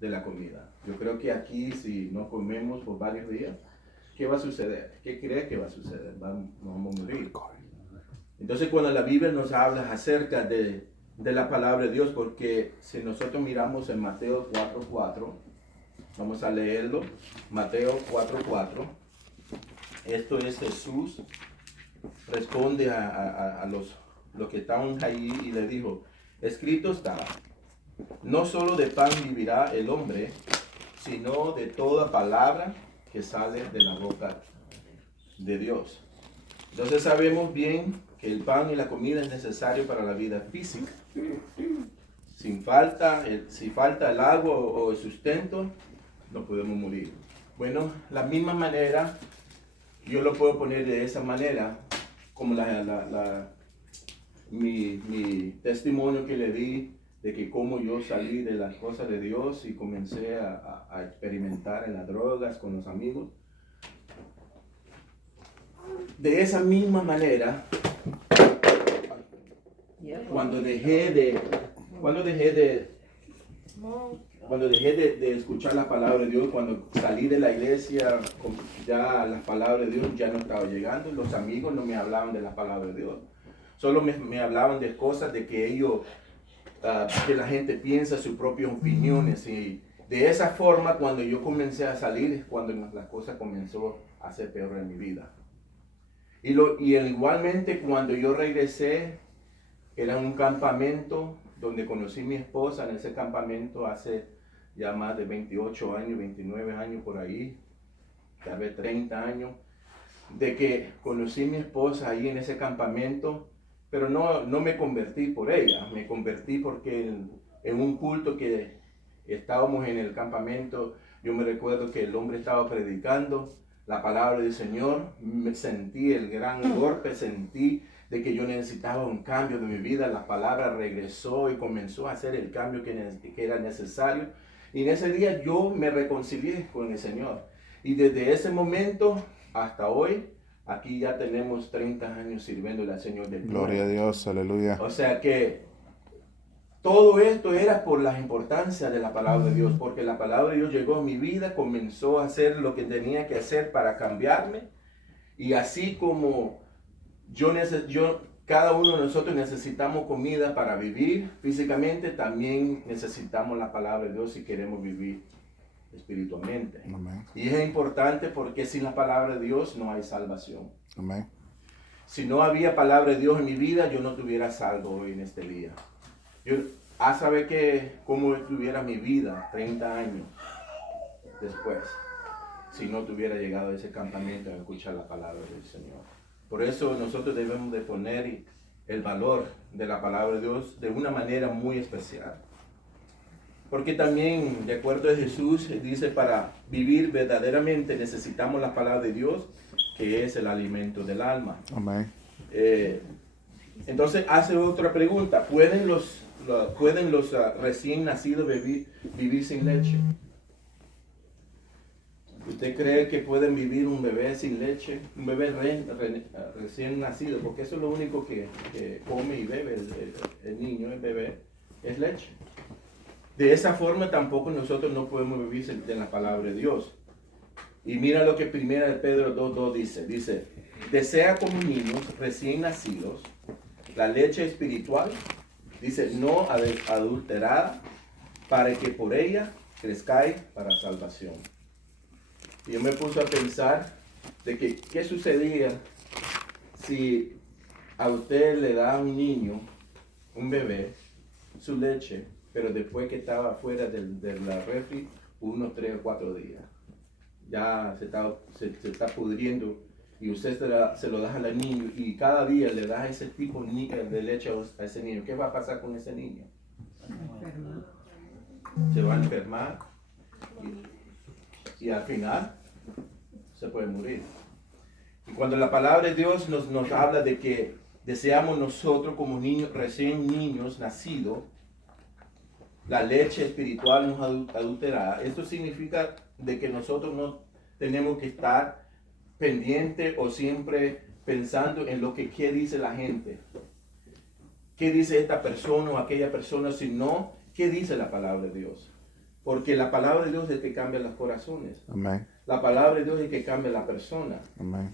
de la comida. Yo creo que aquí, si no comemos por varios días, ¿qué va a suceder? ¿Qué cree que va a suceder? Vamos a morir. Entonces, cuando la Biblia nos habla acerca de la palabra de Dios, porque si nosotros miramos en Mateo 4:4, vamos a leerlo, Mateo 4:4, esto es Jesús, responde a los que estaban allí y le dijo, escrito está, no solo de pan vivirá el hombre, sino de toda palabra que sale de la boca de Dios. Entonces sabemos bien que el pan y la comida es necesario para la vida física. Si falta el agua o el sustento, no podemos morir. Bueno, la misma manera, yo lo puedo poner de esa manera, como mi testimonio que le di de que cómo yo salí de las cosas de Dios y comencé a experimentar en las drogas con los amigos. De esa misma manera, cuando dejé de escuchar la palabra de Dios, cuando salí de la iglesia, ya la palabra de Dios ya no estaba llegando, los amigos no me hablaban de la palabra de Dios, solo me hablaban de cosas de que ellos, que la gente piensa sus propias opiniones, y de esa forma cuando yo comencé a salir es cuando las cosas comenzó a ser peor en mi vida. Y igualmente cuando yo regresé, era un campamento donde conocí a mi esposa. En ese campamento hace ya más de 28 años, 29 años por ahí, tal vez 30 años, de que conocí a mi esposa ahí en ese campamento, pero no me convertí por ella, me convertí porque en un culto que estábamos en el campamento, yo me recuerdo que el hombre estaba predicando la palabra del Señor, me sentí el gran golpe, sentí de que yo necesitaba un cambio de mi vida, la palabra regresó y comenzó a hacer el cambio que era necesario. Y en ese día yo me reconcilié con el Señor. Y desde ese momento hasta hoy, aquí ya tenemos 30 años sirviéndole al Señor del Gloria a Dios, aleluya. O sea que todo esto era por la importancia de la palabra de Dios, porque la palabra de Dios llegó a mi vida, comenzó a hacer lo que tenía que hacer para cambiarme. Y así como cada uno de nosotros necesitamos comida para vivir físicamente, también necesitamos la palabra de Dios si queremos vivir espiritualmente. Amén. Y es importante porque sin la palabra de Dios no hay salvación. Amén. Si no había palabra de Dios en mi vida, yo no estuviera salvo hoy en este día. Yo a saber cómo estuviera mi vida 30 años después, si no tuviera llegado a ese campamento a escuchar la palabra del Señor. Por eso nosotros debemos de poner el valor de la palabra de Dios de una manera muy especial. Porque también, de acuerdo a Jesús, dice, para vivir verdaderamente necesitamos la palabra de Dios, que es el alimento del alma. Amén. Entonces hace otra pregunta, ¿pueden los recién nacidos vivir sin leche? ¿Usted cree que pueden vivir un bebé sin leche? Un bebé recién nacido, porque eso es lo único que come y bebe el niño, el bebé, es leche. De esa forma tampoco nosotros no podemos vivir de la palabra de Dios. Y mira lo que 1 Pedro 2:2 dice, desea como niños recién nacidos la leche espiritual, dice, no adulterada, para que por ella crezcáis para salvación. Y yo me puse a pensar de que qué sucedía si a usted le da a un niño, un bebé, su leche, pero después que estaba fuera de la refri, 1, 3 o 4 días. Ya se está pudriendo y usted se lo da al niño y cada día le da ese tipo de leche a ese niño. ¿Qué va a pasar con ese niño? Se va a enfermar y al final se puede morir. Y cuando la palabra de Dios nos habla de que deseamos nosotros como niños, recién niños nacidos, la leche espiritual no adulterada, esto significa de que nosotros no tenemos que estar pendientes o siempre pensando en lo que qué dice la gente, qué dice esta persona o aquella persona, sino qué dice la palabra de Dios. Porque la palabra de Dios es el que cambia los corazones. Amén. La palabra de Dios es el que cambia la persona. Amén.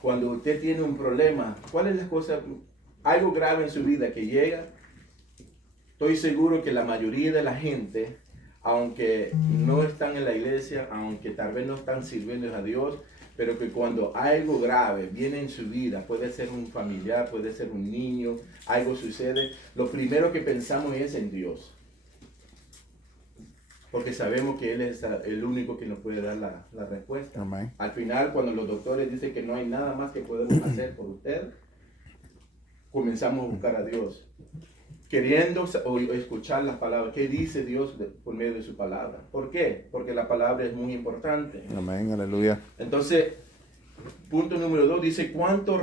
Cuando usted tiene un problema, ¿cuál es la cosa? Algo grave en su vida que llega. Estoy seguro que la mayoría de la gente, aunque no están en la iglesia, aunque tal vez no están sirviendo a Dios, pero que cuando algo grave viene en su vida, puede ser un familiar, puede ser un niño, algo sucede, lo primero que pensamos es en Dios. Porque sabemos que Él es el único que nos puede dar la respuesta. Amén. Al final, cuando los doctores dicen que no hay nada más que podemos hacer por usted, comenzamos a buscar a Dios, queriendo escuchar las palabras. ¿Qué dice Dios por medio de su palabra? ¿Por qué? Porque la palabra es muy importante. Amén. Aleluya. Entonces, punto número 2 dice, ¿cuántos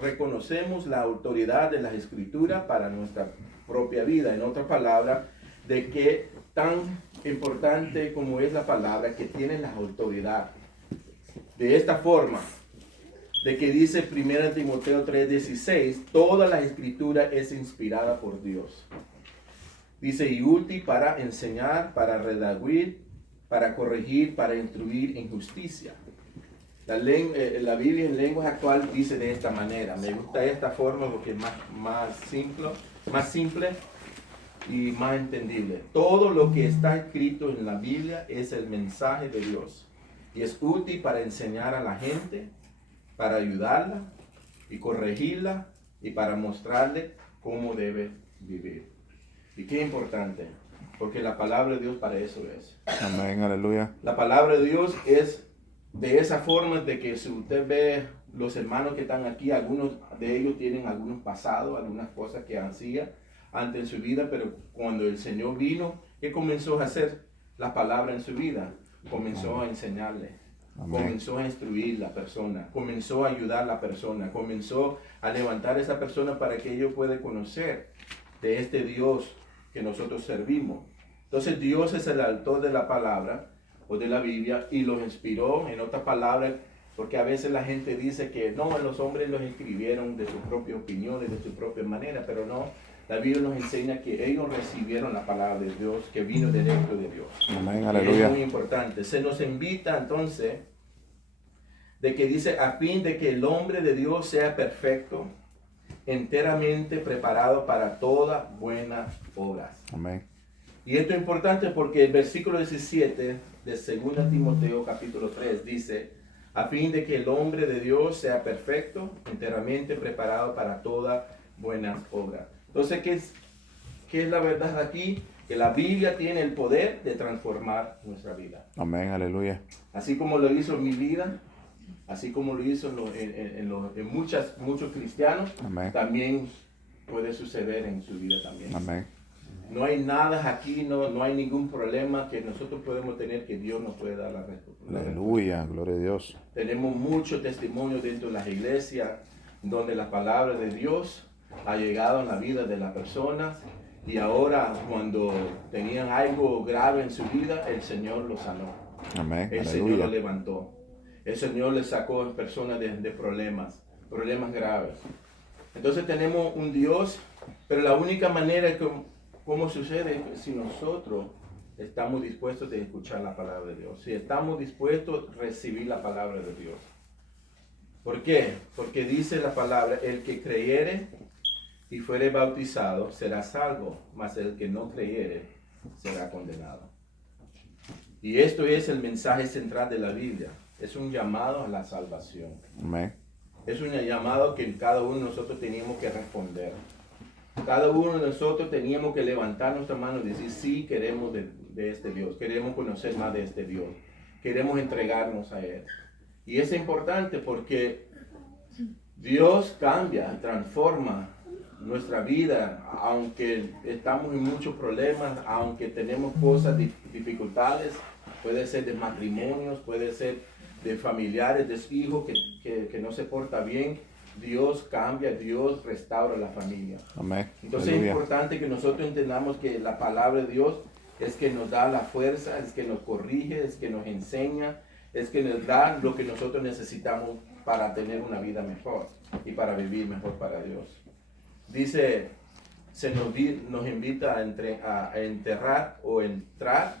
reconocemos la autoridad de las Escrituras para nuestra propia vida? En otras palabras, de qué tan importante como es la palabra que tiene la autoridad. De esta forma, de que dice 1 Timoteo 3:16, toda la escritura es inspirada por Dios. Dice, y útil para enseñar, para redarguir, para corregir, para instruir en justicia. La Biblia en lenguaje actual dice de esta manera. Me gusta esta forma porque es más simple y más entendible. Todo lo que está escrito en la Biblia es el mensaje de Dios y es útil para enseñar a la gente, para ayudarla y corregirla y para mostrarle cómo debe vivir. Y qué importante, porque la palabra de Dios para eso es. Amén. Aleluya. La palabra de Dios es de esa forma de que si usted ve los hermanos que están aquí, algunos de ellos tienen algunos pasados, algunas cosas que hacían antes en su vida, pero cuando el Señor vino, ¿qué comenzó a hacer? La palabra en su vida. Comenzó a enseñarle. Amén. Comenzó a instruir la persona, comenzó a ayudar a la persona, comenzó a levantar a esa persona para que ellos puedan conocer de este Dios que nosotros servimos. Entonces Dios es el autor de la palabra o de la Biblia y los inspiró, en otras palabras, porque a veces la gente dice que no, los hombres los escribieron de sus propias opiniones, de su propia manera, pero no. La Biblia nos enseña que ellos recibieron la palabra de Dios, que vino directo de Dios. Amén, aleluya. Es muy importante. Se nos invita entonces de que dice, a fin de que el hombre de Dios sea perfecto, enteramente preparado para todas buenas obras. Amén. Y esto es importante porque el versículo 17 de 2 Timoteo capítulo 3 dice, a fin de que el hombre de Dios sea perfecto, enteramente preparado para todas buenas obras. Entonces, ¿qué es la verdad aquí? Que la Biblia tiene el poder de transformar nuestra vida. Amén, aleluya. Así como lo hizo en mi vida, así como lo hizo en muchos cristianos, Amén. también puede suceder en su vida también. Amén. No hay nada aquí, no hay ningún problema que nosotros podemos tener que Dios nos puede dar la respuesta. Aleluya, gloria a Dios. Tenemos mucho testimonio dentro de las iglesias donde la palabra de Dios ha llegado en la vida de las personas y ahora cuando tenían algo grave en su vida, el Señor los sanó. Amén, El Señor aleluya. los levantó. El Señor les sacó a personas de problemas graves. Entonces tenemos un Dios, pero la única manera cómo sucede es si nosotros estamos dispuestos a escuchar la palabra de Dios, si estamos dispuestos a recibir la palabra de Dios. ¿Por qué? Porque dice la palabra, el que creyere y fuere bautizado será salvo, mas el que no creyere será condenado. Y esto es el mensaje central de la Biblia. Es un llamado a la salvación. Amén. Es un llamado que cada uno de nosotros teníamos que responder. Cada uno de nosotros teníamos que levantar nuestra mano y decir, sí, queremos de este Dios. Queremos conocer más de este Dios. Queremos entregarnos a Él. Y es importante porque Dios cambia, transforma nuestra vida, aunque estamos en muchos problemas, aunque tenemos cosas, dificultades, puede ser de matrimonios, puede ser de familiares, de hijos que no se porta bien, Dios cambia, Dios restaura la familia. Amén. Entonces Aleluya. es importante que nosotros entendamos que la palabra de Dios es que nos da la fuerza, es que nos corrige, es que nos enseña, es que nos da lo que nosotros necesitamos para tener una vida mejor y para vivir mejor para Dios. Dice nos invita a enterrar o entrar